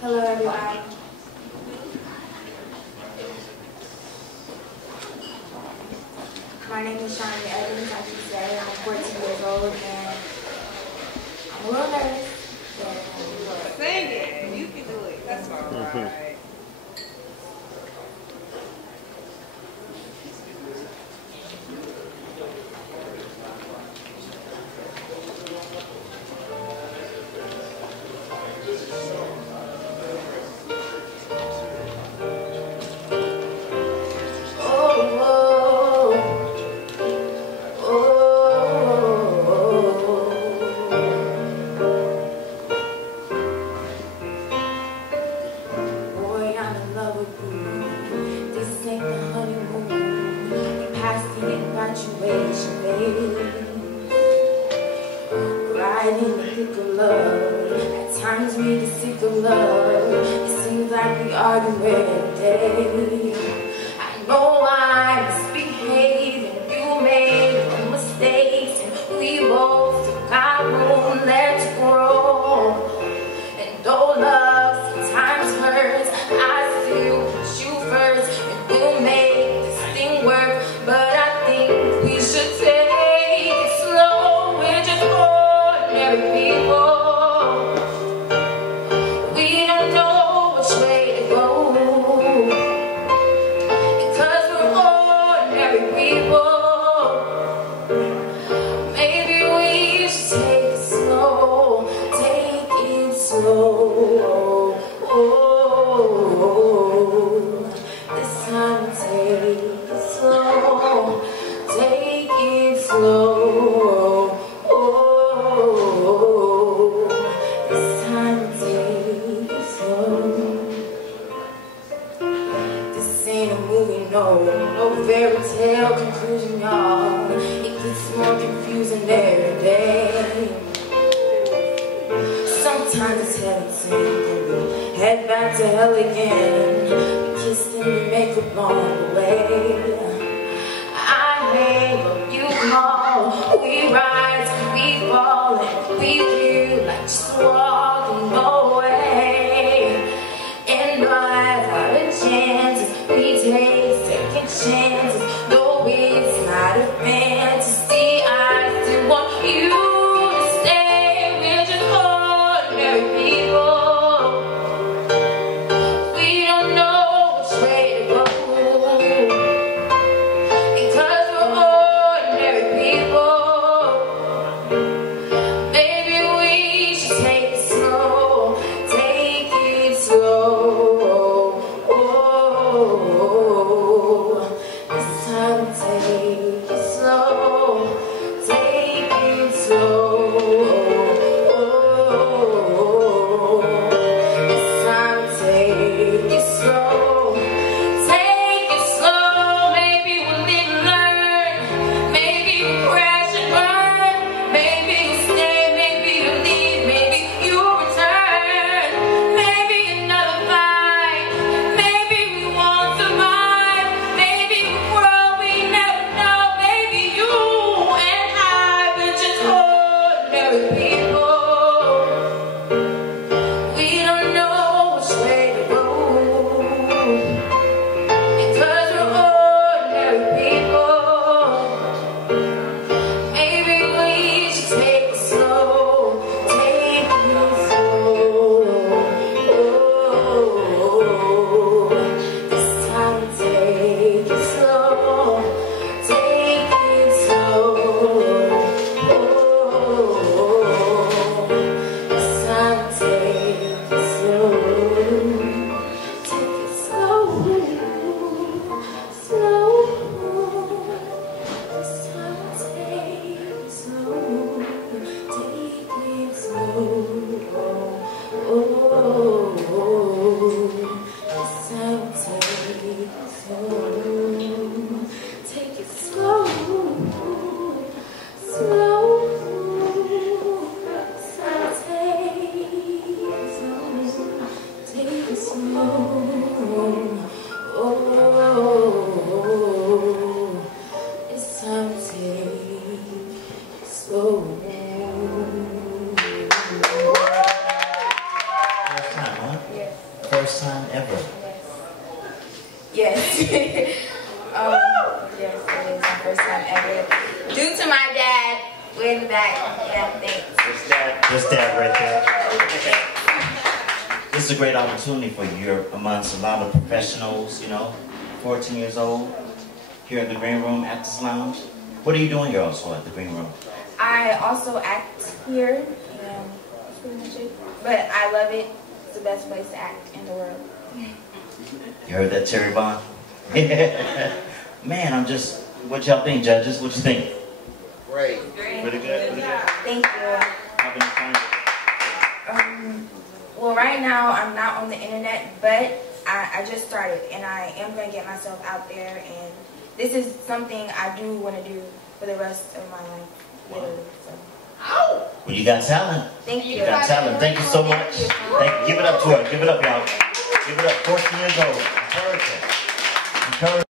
Hello, everybody. My name is Shani Evans. I should say I'm 14 years old and I'm a little nervous. Sing it. You can do it. That's all right. Infatuation, baby. Right in the thick of love. At times we get sick of love. It seems like we argue every day. I know I misbehaved and you made no mistakes, and we both took our own let's grow. And though love sometimes hurts, I still put you first, and we'll make this thing work. But I think we should take it slow. We're just ordinary people. We don't know which way to go, because we're ordinary people. Maybe we should take it slow. Take it slow. This time take it slow. Take it slow. This time take it slow. This ain't a movie, no fairy tale conclusion, y'all. It gets more confusing every day. Sometimes it's heaven sent, and we head back to hell again. We kissed and we make up on the way. I hang on you call. We rise and we fall, and we feel like just walking away. And all the chances we take, second chances, though it's not a fantasy, I still want you to stay. We're just ordinary people. We don't know which way to go, because we're ordinary people. Maybe we should take it slow. Take it slow. This Yes, it is my first time ever. Due to my dad, way in the back. Yeah, thanks. This dad right there. This is a great opportunity for you. You're amongst a lot of professionals, you know, 14 years old, here at the Green Room Actors Lounge. What are you doing here also at the Green Room? I also act here, and that's pretty much it. But I love it. It's the best place to act in the world. You heard that, Terry Bond? Man, what y'all think, judges? What you think? Great. Pretty good, pretty good. Thank you. Having fun? Well, right now I'm not on the internet, but I just started, and I am going to get myself out there, and this is something I do want to do for the rest of my life, literally. So. Well, you got talent. Thank you. You got talent. Thank you so much. Thank you. Give it up to her. Give it up, y'all. Give it up. 14 years old. Encourage her. Encourage